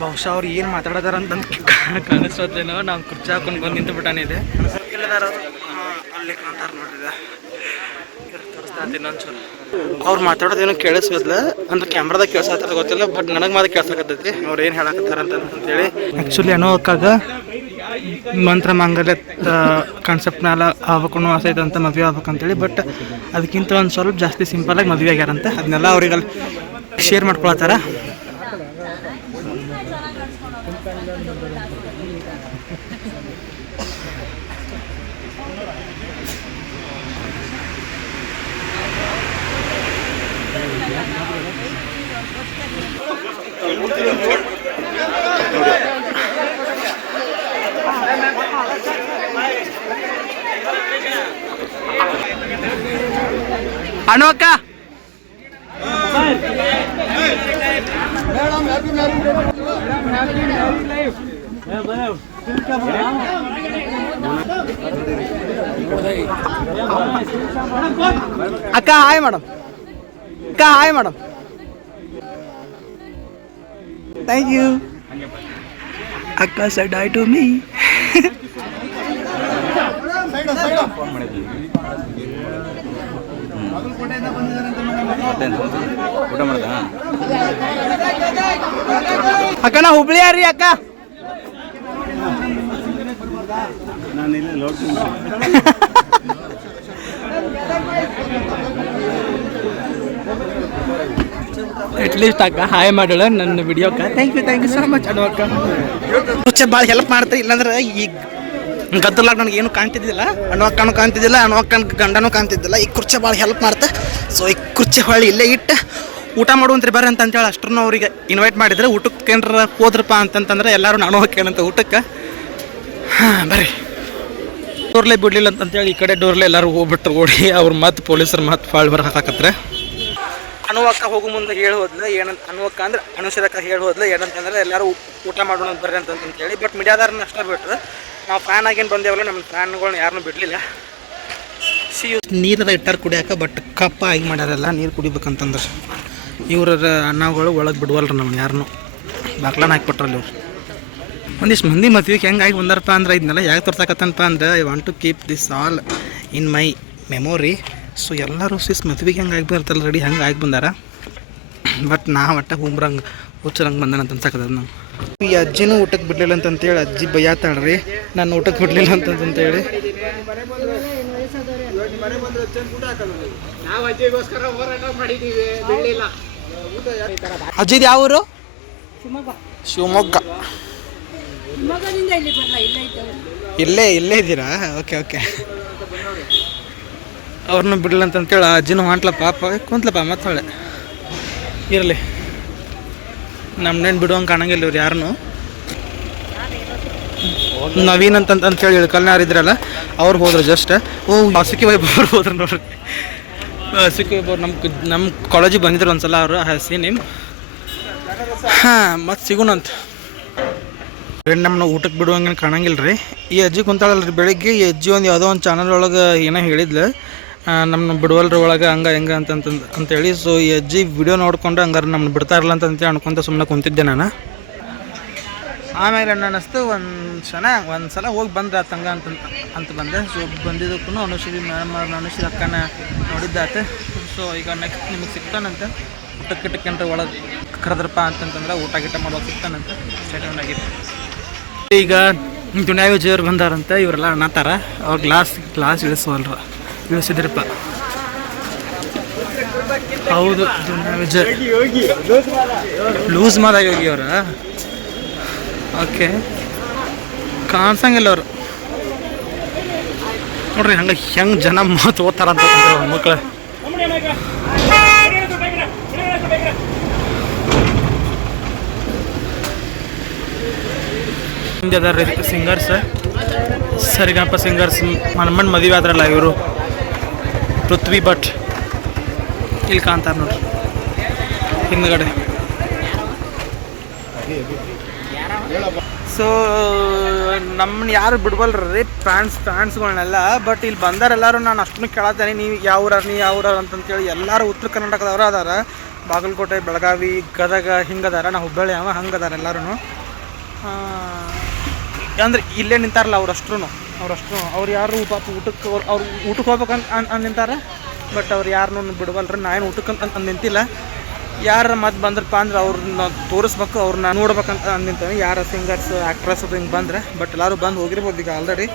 ಬಹುಶಃ ಅವ್ರು ಏನು ಮಾತಾಡೋದಾರ ಅಂತ ಕಾಣಿಸ್ತದೇನೋ ನಾವು ಕುರ್ಚಿ ಹಾಕೊಂಡು ಬಂದು ನಿಂತು ಬಿಟ್ಟಾನಿದೆ ಅಲ್ಲಿ ಕಾಣ್ತಾರ ಇನ್ನೊಂಚೂರು ಅವ್ರು ಮಾತಾಡೋದೇನು ಕೇಳಿಸೋದಿಲ್ಲ ಅಂದ್ರೆ ಕ್ಯಾಮ್ರಾದಾಗ ಕೇಳಿಸತ್ತ ಗೊತ್ತಿಲ್ಲ ಬಟ್ ನನಗೆ ಮಾತ್ರ ಕೇಳ್ಸಕತ್ತೈತಿ. ಅವ್ರು ಏನು ಹೇಳಕತ್ತಾರ ಅಂತ ಅಂತೇಳಿ ಆ್ಯಕ್ಚುಲಿ ಅನ್ನೋಕ್ಕಾಗ ಮಂತ್ರ ಮಾಂಗಲ್ಯ ಕಾನ್ಸೆಪ್ಟ್ ಮ್ಯಾಲ ಆಗ್ಬೇಕು ಆಸೆ ಐತೆ ಅಂತ ಮದುವೆ ಆಗ್ಬೇಕಂತೇಳಿ ಬಟ್ ಅದಕ್ಕಿಂತ ಒಂದು ಸ್ವಲ್ಪ ಜಾಸ್ತಿ ಸಿಂಪಲಾಗಿ ಮದುವೆ ಆಗ್ಯಾರಂತೆ. ಅದನ್ನೆಲ್ಲ ಅವ್ರಿಗೆ ಅಲ್ಲಿ ಶೇರ್ ಮಾಡ್ಕೊಳತ್ತಾರ. ಅಣ್ಣ ಅಕ್ಕ ಅಕ್ಕ ಹಾಯ್ ಮೇಡಮ್ ಅಕ್ಕ ಹಾಯ್ ಮೇಡಮ್ ಥ್ಯಾಂಕ್ ಯು ಅಕ್ಕ ಸೆಡ್ ಐ ಟು ಊಟ ಮಾಡ್ದ ಅಕ್ಕ, ನಾ ಹುಬ್ಳಿ ಯಾರ್ರಿ ಅಕ್ಕ? ಅಟ್ಲೀಸ್ಟ್ ಅಕ್ಕ, ಹಾಯ್ ಮಾಡೋಳ ನನ್ನ ವಿಡಿಯೋಕ್ಕೆ thank you thank you so much ಅಣ್ಣ ಅಕ್ಕ. ಭಾಳ ಹೆಲ್ಪ್ ಮಾಡ್ತಾರೆ, ಇಲ್ಲಾಂದ್ರೆ ಈಗ ಗದ್ದಲಾಗ ನನಗೆ ಏನು ಕಾಣ್ತಿದ್ದಿಲ್ಲ, ಅಣ್ಣ ಕಣ್ಣು ಕಾಣ್ತಿದ್ದಿಲ್ಲ, ಅಣ್ಣ ಅಕ್ಕನ ಗಂಡನೂ ಕಾಣ್ತಿದ್ದಿಲ್ಲ. ಈ ಕುರ್ಚೆ ಭಾಳ ಹೆಲ್ಪ್ ಮಾಡ್ತೆ. ಸೊ ಈ ಕುರ್ಚೆ ಹೊಳ್ಳಿ ಇಲ್ಲೇ ಇಟ್ಟು ಊಟ ಮಾಡುವಂತ್ರಿ ಬರ್ರಿ ಅಂತ ಅಂತೇಳಿ ಅಷ್ಟ್ರನ್ನ ಅವ್ರಿಗೆ ಇನ್ವೈಟ್ ಮಾಡಿದ್ರೆ. ಊಟಕ್ಕೆ ಏನಾರ ಹೋದ್ರಪ್ಪ ಅಂತಂತಂದ್ರೆ ಎಲ್ಲರೂ ನಾನು ಹೋಗ್ಕೇನಂತ ಊಟಕ್ಕೆ. ಹಾಂ, ಬರ್ರಿ. ಡೋರ್ಲೆ ಬಿಡ್ಲಿಲ್ಲ ಅಂತಂತೇಳಿ ಈ ಕಡೆ ಡೋರ್ಲೆ ಎಲ್ಲರೂ ಹೋಗ್ಬಿಟ್ರು ಓಡಿ. ಅವ್ರು ಮತ್ತೆ ಪೊಲೀಸರು ಮತ್ತೆ ಫಾಳ್ ಬರ ಹಾಕತ್ರ. ಅನುವಕ್ಕ ಹೋಗೋ ಮುಂದೆ ಹೇಳಿ ಹೋದ್ಲ. ಏನಂತ ಅನುವಕ್ಕ ಅಂದ್ರೆ ಅನುಶ್ರಕ್ಕ ಹೇಳಿ ಹೋದ್ಲ. ಏನಂತಂದ್ರೆ ಎಲ್ಲರೂ ಊಟ ಮಾಡೋಣ ಬರ್ರಿ ಅಂತ ಹೇಳಿ ಬಟ್ ಮೀಡಿಯಾದಾರನ್ನ ಅಷ್ಟೇ ಬಿಟ್ರು. ನಾವು ಫ್ಯಾನ್ ಆಗೇನು ಬಂದೇವಲ್ಲ ನಮ್ಮ ಫ್ಯಾನ್ಗಳನ್ನ ಯಾರನ್ನೂ ಬಿಡಲಿಲ್ಲ. ಸಿ ನೀರದ ಇಟ್ಟಾರ ಕುಡಿಯಾಕ ಬಟ್ ಕಪ್ಪ ಆಗಿ ಮಾಡ್ಯಾರಲ್ಲ, ನೀರು ಕುಡಿಬೇಕಂತಂದ್ರೆ. ಇವ್ರ ಅಣ್ಣಗಳು ಒಳಗೆ ಬಿಡುವಲ್ರಿ ನಮ್ಗೆ ಯಾರನ್ನೂ ಬಾಗ್ಲಾನ ಹಾಕ್ಬಿಟ್ರಲ್ಲ ಇವ್ರು. ಒಂದಿಷ್ಟು ಮಂದಿ ಮದ್ವೆಗೆ ಹೆಂಗೆ ಆಗಿ ಬಂದಾರಪ್ಪ ಅಂದ್ರೆ ಇದನ್ನೆಲ್ಲ ಯಾಕೆ ತೋರ್ಸಾಕತ್ತಂತ ಅಂದ್ರೆ I want to keep this all in my memory so ಎಲ್ಲರೂ ಸಿಸ್ ಮದ್ವೆಗೆ ಹೆಂಗೆ ಆಗಿ ರೆಡಿ, ಹಂಗೆ ಆಗಿ ಬಂದಾರ ಬಟ್ ನಾ ಒಟ್ಟ ಹುಮ್ರಂಗೆ ಹುಚ್ಚರಂಗೆ ಬಂದನ ಅನ್ಸಕ್ಕದ ನಾವು ಈ ಅಜ್ಜಿನೂ ಊಟಕ್ಕೆ ಬಿಡ್ಲಿಲ್ಲ ಅಂತಂತೇಳಿ ಅಜ್ಜಿ ಬೈಯಾತಾಳ್ರಿ ನಾನು ಊಟಕ್ಕೆ ಬಿಡ್ಲಿಲ್ಲ ಅಂತಂತೇಳಿ ಅಜ್ಜಿದು ಯಾವ ಊರು? ಶಿವಮೊಗ್ಗ. ಮಗನಿಂದ ಇಲ್ಲಿ ಇಲ್ಲ ಇದ್ದವ್ರು ಇಲ್ಲೇ ಇಲ್ಲೇ ಇದ್ದೀರಾ? Okay okay. ಅವ್ರನ್ನ ಬಿಡ್ಲಿಲ್ಲ ಅಂತಂತೇಳಿ ಅಜ್ಜಿನೂ ಹಾಂಟ್ಲಪ್ಪ ಪಾಪ ಕುಂತ್ಲಪ್ಪ ಮತ್ತೆ ಹೊಳೆ ಇರಲಿ. ನಮ್ಮನೇನು ಬಿಡುವಂಗೆ ಕಾಣಂಗಿಲ್ಲ ಇವ್ರು ಯಾರನ್ನು ನವೀನ್ ಅಂತಂತ ಅಂತೇಳಿ ಕಲ್ನಾರ್ ಇದ್ರಲ್ಲ, ಅವ್ರು ಹೋದ್ರು ಜಸ್ಟ್ ಓ, ಹಸುಕಿ ಅವ್ರು ಹೋದ್ರು ನೋಡ್ರಿ. ವಾಸುಕಿ ವೈಭವ್ ನಮ್ಮ ನಮ್ಮ ಕಾಲೇಜಿಗೆ ಬಂದಿದ್ರು ಒಂದ್ಸಲ ಅವರು ಹಸಿ ನಿಮ್ ಹಾಂ, ಮತ್ತೆ ಸಿಗೋಣಂತ ಫ್ರೆಂಡ್ ನಮ್ಮನ್ನ ಊಟಕ್ಕೆ ಬಿಡುವಂಗೆ ಕಾಣಂಗಿಲ್ಲ ರೀ ಈ ಅಜ್ಜಿ ಕುಂತಾಳಲ್ಲ ಬೆಳಿಗ್ಗೆ, ಈ ಅಜ್ಜಿ ಒಂದು ಯಾವುದೋ ಒಂದು ಚಾನಲ್ ಒಳಗೆ ಏನೋ ಹೇಳಿದ್ಲು. ನಮ್ಮನ್ನ ಬಿಡುವಲ್ರ ಒಳಗೆ ಹಂಗೆ ಹೆಂಗೆ ಅಂತಂತಂದು ಅಂತೇಳಿ. ಸೊ ಈ ಅಜ್ಜಿ ವಿಡಿಯೋ ನೋಡ್ಕೊಂಡು ಹಂಗಾರೆ ನಮ್ಮನ್ನ ಬಿಡ್ತಾ ಇರಲ್ಲ ಅಂತಂತೇಳಿ ಅನ್ಕೊಂತ ಸುಮ್ಮನೆ ಕುಂತಿದ್ದೆ ನಾನು. ಆಮೇಲೆ ನನ್ನ ಅನಿಸ್ತು ಒಂದು ಕ್ಷಣ ಒಂದು ಸಲ ಹೋಗಿ ಬಂದ್ರೆ ಆತಂಗ ಅಂತ ಅಂತ ಬಂದೆ. ಸೊ ಬಂದಿದ್ದಕ್ಕೂ ಅನುಶ್ರೀ ಮ್ಯಾಮ್ ಅನುಶ್ರೀ ಅಕ್ಕನ ನೋಡಿದ್ದಾತೆ ಸೊ ಈಗ ನೆಕ್ಸ್ಟ್ ನಿಮಗೆ ಸಿಗ್ತಾನಂತೆ. ಊಟಕ್ಕೆ ಗಿಟ್ಟಕ್ಕೆ ಒಳಗೆ ಕರೆದ್ರಪ್ಪ ಅಂತಂತಂದ್ರೆ ಊಟ ಗಿಟ ಮಾಡೋಕೆ ಸಿಗ್ತಾನಂತೆ. ಸ್ಟೇಟ್ಮೆಂಟ್ ಆಗಿತ್ತು ಈಗ ದುನಿಯಾ ವಿಜಯವ್ರು ಬಂದಾರಂತೆ ಇವರೆಲ್ಲ ಅನ್ನತ್ತಾರ ಅವ್ರು ಗ್ಲಾಸ್ ಗ್ಲಾಸ್ ಇಳಿಸುವಲ್ರ. ಇಳಿಸಿದ್ರಪ್ಪ ಹೌದು ಲೂಸ್ ಮಾದ ಹೋಗಿ ಅವರ? ಓಕೆ. ಕಾಣಿಸಂಗಿಲ್ಲ ಅವರು. ನೋಡ್ರಿ, ಹಂಗೆ ಹೆಂಗೆ ಜನ ಮಾತು ಓದ್ತಾರ ಅಂತ ಮಕ್ಕಳ ಹಿಂಗೆ ಅದಾರ ಸಿಂಗರ್ಸ್. ಸರಿಗಪ್ಪ ಸಿಂಗರ್ಸ್, ಮನ್ಮನ್ ಮದುವೆ ಆದ್ರಲ್ಲ ಇವರು. ಪೃಥ್ವಿ ಭಟ್. ಇಲ್ಲಿ ಕಾಣ್ತಾರೆ ನೋಡ್ರಿ. ಹಿಂದ್ಗಡೆ. ಸೊ ನಮ್ಮನ್ನ ಯಾರು ಬಿಡ್ಬಲ್ರಿ ಫ್ಯಾನ್ಸ್ ಫ್ಯಾನ್ಸ್ಗಳನ್ನೆಲ್ಲ ಬಟ್ ಇಲ್ಲಿ ಬಂದಾರೆಲ್ಲರೂ ನಾನು ಅಷ್ಟನ್ನು ಕೇಳತ್ತೇನೆ ನೀವು ಯಾವ ಊರ ನೀ ಯಾವ ಊರ ಅಂತಂತೇಳಿ ಎಲ್ಲರೂ ಉತ್ತರ ಕರ್ನಾಟಕದವರು ಅದಾರ. ಬಾಗಲಕೋಟೆ, ಬೆಳಗಾವಿ, ಗದಗ ಹಿಂಗದಾರ. ನಾ ಹುಬ್ಬಳ್ಳಿ ಅವ, ಹಂಗದಾರ ಎಲ್ಲರೂ ಅಂದ್ರೆ ಇಲ್ಲೇ ನಿಂತಾರಲ್ಲ ಅವ್ರಷ್ಟ್ರು ಅವ್ರಷ್ಟ್ರು ಅವ್ರು ಯಾರು ಪಾಪ ಊಟಕ್ಕೆ ಅವ್ರು ಊಟಕ್ಕೆ ಹೋಗ್ಬೇಕಂತ ಅನ್ ಅನ್ ನಿಂತಾರೆ ಬಟ್ ಅವ್ರು ಯಾರನ್ನೂ ಬಿಡವಲ್ರಿ. ನಾ ಏನು ಊಟಕ್ಕೆ ಅಂತ ಅಂದು ನಿಂತಿಲ್ಲ. ಯಾರು ಮತ್ತೆ ಬಂದ್ರಪ್ಪ ಅಂದ್ರೆ ಅವ್ರನ್ನ ತೋರಿಸ್ಬೇಕು ಅವ್ರನ್ನ ನೋಡ್ಬೇಕಂತ ಅಂದ್ ನಿಂತಾನೆ ಯಾರು ಸಿಂಗರ್ಸ್ ಆ್ಯಕ್ಟ್ರಸ್ ಅದು ಹಿಂಗೆ ಬಂದ್ರೆ. ಬಟ್ ಎಲ್ಲರೂ ಬಂದು ಹೋಗಿರ್ಬೋದು ಈಗ ಆಲ್ರೆಡಿ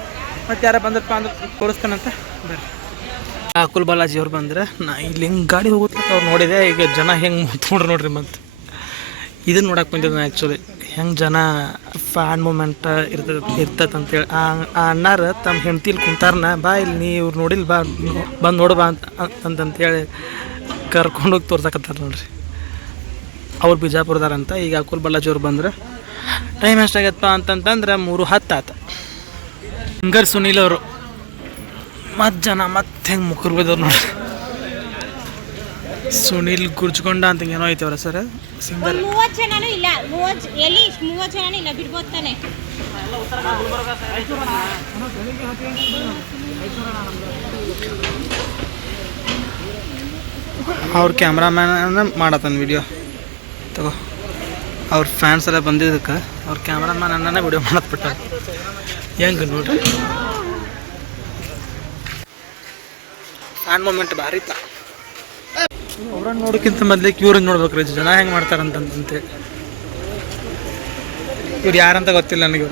ಮತ್ತು ಯಾರು ಬಂದ್ರಪ್ಪ ಅಂದ್ರೆ ತೋರಿಸ್ತಾನಂತ ಬರ್ರಿ. ಅಕುಲ್ ಬಾಲಾಜಿ ಅವ್ರು ಬಂದ್ರೆ ನಾ ಇಲ್ಲಿ ಹಿಂಗೆ ಗಾಡಿ ಹೋಗುತ್ತೆ ಅವ್ರು ನೋಡಿದೆ. ಈಗ ಜನ ಹೆಂಗೆ ಮುತ್ಕೊಂಡ್ರು ನೋಡ್ರಿ ಮತ್ತೆ ಇದನ್ನು ನೋಡಕ್ಕೆ ಬಂದಿದ್ದೆ ನಾನು ಆ್ಯಕ್ಚುಲಿ ಹೆಂಗೆ ಜನ ಫ್ಯಾನ್ ಮೂಮೆಂಟ್ ಇರ್ತದೆ ಇರ್ತೈತೆ ಅಂತೇಳಿ ಆ ಅಣ್ಣಾರ ತಮ್ಮ ಹೆಂಡ್ತಿಲಿ ಕುಂತಾರನ, ಬಾ ಇಲ್ಲಿ ನೀ ಇವ್ರು ನೋಡಿಲ್ಲ ಬಾ, ಬಂದು ನೋಡು ಬಾ ಅಂತ ಅಂತಂತೇಳಿ ಕರ್ಕೊಂಡೋಗಿ ತೋರ್ಸಕತ್ತಾರ ನೋಡ್ರಿ. ಅವ್ರು ಬಿಜಾಪುರದಾರಂತ ಈಗ ಅಕುಲ್ ಬಳ್ಳಾಜಿಯವ್ರು ಬಂದ್ರೆ, ಟೈಮ್ ಎಷ್ಟಾಗತ್ತಪ್ಪ ಅಂತಂತಂದ್ರೆ ಮೂರು ಹತ್ತು ಆತ. ಸಿಂಗರ್ ಸುನೀಲ್ ಅವರು, ಮತ್ತು ಜನ ಮತ್ತೆ ಹೆಂಗೆ ಮುಖರ್ ಬಿದ್ದವ್ರು ನೋಡ್ರಿ. ಸುನೀಲ್ ಗುರ್ಜ್ಕೊಂಡ ಅಂತ ಏನೋ ಐತೆ ಅವ್ರ ಸರ್, ಸಿಂಗರ್. ಎಲ್ಲಿ ಮೂವತ್ತು ಜನ ಇಲ್ಲ, ಬಿಡ್ಬೋದು ತಾನೆ. ಅವ್ರ ಕ್ಯಾಮ್ರಾಮ್ಯಾನ್ ಮಾಡತ್ತಾನ ವಿಡಿಯೋ ತಗೋ. ಅವ್ರ ಫ್ಯಾನ್ಸ್ ಎಲ್ಲ ಬಂದಿದ್ದಕ್ಕೆ ಅವ್ರ ಕ್ಯಾಮ್ರಾಮ್ಯಾನ್ ಅನ್ನ ವಿಡಿಯೋ ಮಾಡತ್ಬಿಟ್ಟ ಹೆಂಗೆ ನೋಡ್ರಿ? ಫ್ಯಾನ್ ಮೂಮೆಂಟ್ ಭಾರಿ ಅವ್ರನ್ನ ನೋಡೋಕ್ಕಿಂತ ಮೊದ್ಲಿಕ್ಕೆ ಇವ್ರನ್ನ ನೋಡ್ಬೇಕ್ರಿ ಜನ ಹೆಂಗೆ ಮಾಡ್ತಾರಂತಂತೆ. ಇವ್ರು ಯಾರಂತ ಗೊತ್ತಿಲ್ಲ ನನಗೆ.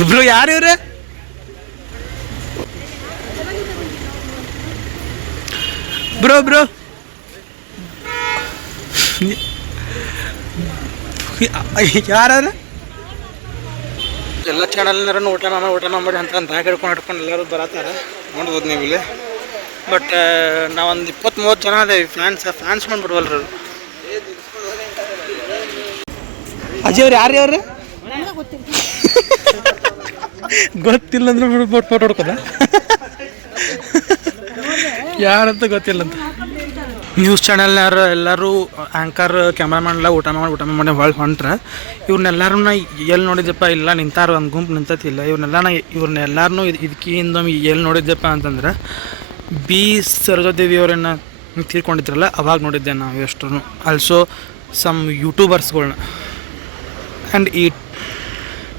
ಒಬ್ರು ಯಾರು ಇವ್ರೆ? Bro bro. ಯಾರು ಎಲ್ಲ ಚಾನಲ್ನಾರ ಊಟ ಮಾಮ, ಊಟ ಮಾಡಿ ಅಂತ ಅಂತ ಹಿಡ್ಕೊಂಡು ಹಿಡ್ಕೊಂಡು ಎಲ್ಲರೂ ಬರತ್ತಾರೆ. ನೋಡ್ಬೋದು ನೀವು ಇಲ್ಲಿ. ಬಟ್ ನಾವೊಂದು ಇಪ್ಪತ್ತು ಮೂವತ್ತು ಜನ ಅದೇ ಫ್ಯಾನ್ಸ್ ಫ್ಯಾನ್ಸ್ ಬಂದ್ಬಿಡ್ವಲ್ರಿ ಅವ್ರು. ಅಜಯ್ ಅವ್ರು ಯಾರು ಅವ್ರಿ? ಗೊತ್ತಿಲ್ಲ ಅಂದ್ರೆ ಫೋಟೋ ಹೊಡ್ಕೋದ ಯಾರಂತ ಗೊತ್ತಿಲ್ಲ ಅಂತ ನ್ಯೂಸ್ ಚಾನಲ್ನಾರ ಎಲ್ಲರೂ ಆ್ಯಂಕರ್ ಕ್ಯಾಮ್ರಾಮನ್ ಎಲ್ಲ ಊಟ ಮಾಡಿ ಊಟ ಮಾಡಿ ಹೊಳ್ ಹೊಂಟ್ರೆ. ಇವ್ರನ್ನೆಲ್ಲರೂ ನಾ ಎಲ್ಲಿ ನೋಡಿದ್ದಪ್ಪ ಇಲ್ಲ ನಿಂತಾರ ಒಂದು ಗುಂಪು ನಿಂತತಿಲ್ಲ. ಇವ್ರನ್ನೆಲ್ಲ ನಾ ಇವ್ರನ್ನೆಲ್ಲರನ್ನೂ ಇದು ಇದಕ್ಕಿಂದ ಎಲ್ಲಿ ನೋಡಿದ್ದೆಪ್ಪ ಅಂತಂದ್ರೆ ಬಿ ಸರೋಜಾದೇವಿ ತಿಳ್ಕೊಂಡಿದ್ರಲ್ಲ ತೀರ್ಕೊಂಡಿದ್ರಲ್ಲ ಅವಾಗ ನೋಡಿದ್ದೆ ನಾವು ಎಷ್ಟು ಆಲ್ಸೋ ಸಮ್ ಯೂಟ್ಯೂಬರ್ಸ್ಗಳ್ನ ಆ್ಯಂಡ್ ಈ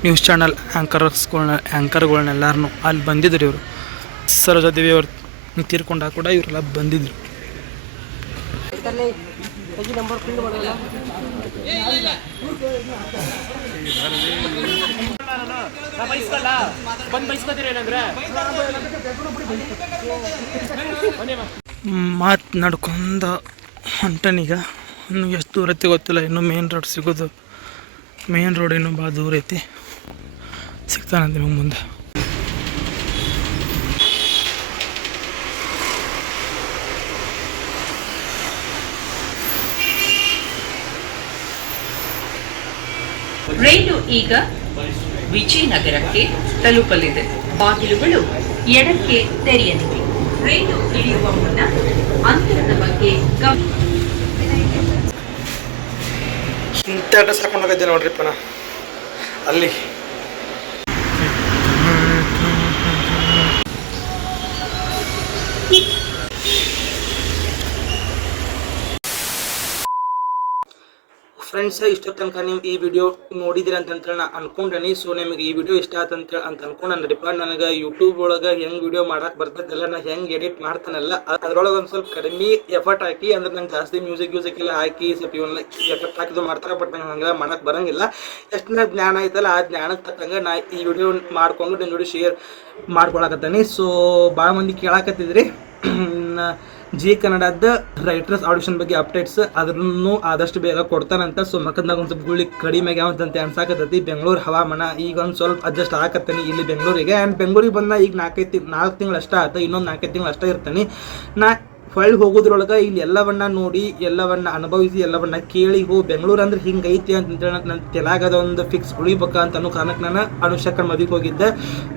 ನ್ಯೂಸ್ ಚಾನಲ್ ಆ್ಯಂಕರ್ಸ್ಗಳ್ನ ಆ್ಯಂಕರ್ಗಳನ್ನೆಲ್ಲರೂ ಅಲ್ಲಿ ಬಂದಿದ್ರು ಇವರು. ಸರೋಜಾದೇವಿ ಅವ್ರು ತೀರ್ಕೊಂಡಾಗ ಕೂಡ ಇವರೆಲ್ಲ ಬಂದಿದ್ರು. ಮಾತು ನಡ್ಕೊಂಡ ಹೊಂಟನೀಗ. ಇನ್ನು ಎಷ್ಟು ದೂರತ್ತೆ ಗೊತ್ತಿಲ್ಲ. ಇನ್ನು ಮೇನ್ ರೋಡ್ ಸಿಗೋದು. ಮೇನ್ ರೋಡ್ ಇನ್ನೂ ಭಾಳ ದೂರ ಐತಿ. ಸಿಗ್ತಾನಂತ ನಿಮಗೆ ಮುಂದೆ. ರೈಲು ಈಗ ವಿಜಯನಗರಕ್ಕೆ ತಲುಪಲಿದೆ. ಬಾಗಿಲುಗಳು ಎಡಕ್ಕೆ ತೆರೆಯಲಿವೆ. ರೈಲು ಇಳಿಯುವ ಮುನ್ನ ಅಂತರದ ಬಗ್ಗೆ ಗಮನ ಇಂಥ ಡ್ರೆಸ್ ಹಾಕೊಂಡು ಹೋಗಿದ್ದೆ ನೋಡ್ರಿಪ್ಪ ನಾ ಅಲ್ಲಿ. ಫ್ರೆಂಡ್ಸ್ ಇಷ್ಟ ತನಕ ನೀವು ಈ ವಿಡಿಯೋ ನೋಡಿದಿರಿ ಅಂತಂತೇಳಿ ನಾ ಅನ್ಕೊಂಡೇನಿ. ಸೊ ನಿಮಗೆ ಈ ವಿಡಿಯೋ ಇಷ್ಟ ಆಯ್ತು ಅಂತ ಅಂತ ಅನ್ಕೊಂಡ್ರಿಪ್ಪ ನನಗೆ ಯೂಟ್ಯೂಬ್ ಒಳಗೆ ಹೆಂಗೆ ವಿಡಿಯೋ ಮಾಡಕ್ಕೆ ಬರ್ತದಲ್ಲ ನಾ ಹೆಂಗೆ ಎಡಿಟ್ ಮಾಡ್ತಾನಲ್ಲ, ಅದ್ರೊಳಗೆ ಒಂದು ಸ್ವಲ್ಪ ಕಡಿಮೆ ಎಫರ್ಟ್ ಹಾಕಿ, ಅಂದ್ರೆ ನಂಗೆ ಜಾಸ್ತಿ ಮ್ಯೂಸಿಕ್ ಮ್ಯೂಸಿಕ್ ಎಲ್ಲ ಹಾಕಿ, ಸ್ವಲ್ಪ ಇವನ್ನ ಎಫರ್ಟ್ ಹಾಕಿದ್ದು ಮಾಡ್ತಾರೆ ಬಟ್ ನಂಗೆ ಹಂಗೆಲ್ಲ ಮಾಡಕ್ಕೆ ಬರಂಗಿಲ್ಲ. ಎಷ್ಟು ನನಗೆ ಜ್ಞಾನ ಐತಲ್ಲ, ಆ ಜ್ಞಾನಕ್ಕೆ ತಕ್ಕಂಗೆ ನಾ ಈ ವಿಡಿಯೋ ಮಾಡ್ಕೊಂಡು ನಿಮ್ಮ ಜೋಡಿ ಶೇರ್ ಮಾಡ್ಕೊಳಕತ್ತೀನಿ. ಸೊ ಭಾಳ ಮಂದಿ ಕೇಳಾಕತ್ತಿದ್ರಿ. ಜಿ ಕನ್ನಡದ ರೈಟರ್ಸ್ ಆಡಿಷನ್ ಬಗ್ಗೆ ಅಪ್ಡೇಟ್ಸ್ ಅದನ್ನು ಆದಷ್ಟು ಬೇಗ ಕೊಡ್ತಾರಂತ ಸೊ ಮಕ್ಕದಾಗ ಒಂದು ಸ್ವಲ್ಪ ಗುಳಿ ಕಡಿಮೆ ಆಗ್ಯಾವಂತ ಅನ್ಸಾಕತ್ತೈತಿ. ಬೆಂಗಳೂರು ಹವಾಮಾನ ಈಗ ಒಂದು ಸ್ವಲ್ಪ ಅಡ್ಜಸ್ಟ್ ಆಗತ್ತೇನೆ ಇಲ್ಲಿ ಬೆಂಗಳೂರಿಗೆ. ಆ್ಯಂಡ್ ಬೆಂಗಳೂರಿಗೆ ಬಂದ ಈಗ ನಾಲ್ಕೈದು ನಾಲ್ಕು ತಿಂಗಳು ಅಷ್ಟೇ ಆಯ್ತು ಇನ್ನೊಂದು ನಾಲ್ಕೈದು ತಿಂಗಳು ಅಷ್ಟೇ ಇರ್ತಾನೆ. ನಾ ಹೊಳ್ಳಿ ಹೋಗೋದ್ರೊಳಗೆ ಇಲ್ಲಿ ಎಲ್ಲವನ್ನ ನೋಡಿ, ಎಲ್ಲವನ್ನ ಅನುಭವಿಸಿ, ಎಲ್ಲವನ್ನ ಕೇಳಿ, ಹೋ, ಬೆಂಗಳೂರು ಅಂದ್ರೆ ಹಿಂಗೆ ಐತಿ ಅಂತೇಳಿ ನನ್ನ ತೆಲಾಗದ ಒಂದು ಫಿಕ್ಸ್ ಉಳಿಬೇಕ ಅಂತ ಅನ್ನೋ ಕಾರಣಕ್ಕೆ ನಾನು ಅನುಷಕನ್ ಮದುವೆಗೆ ಹೋಗಿದ್ದೆ.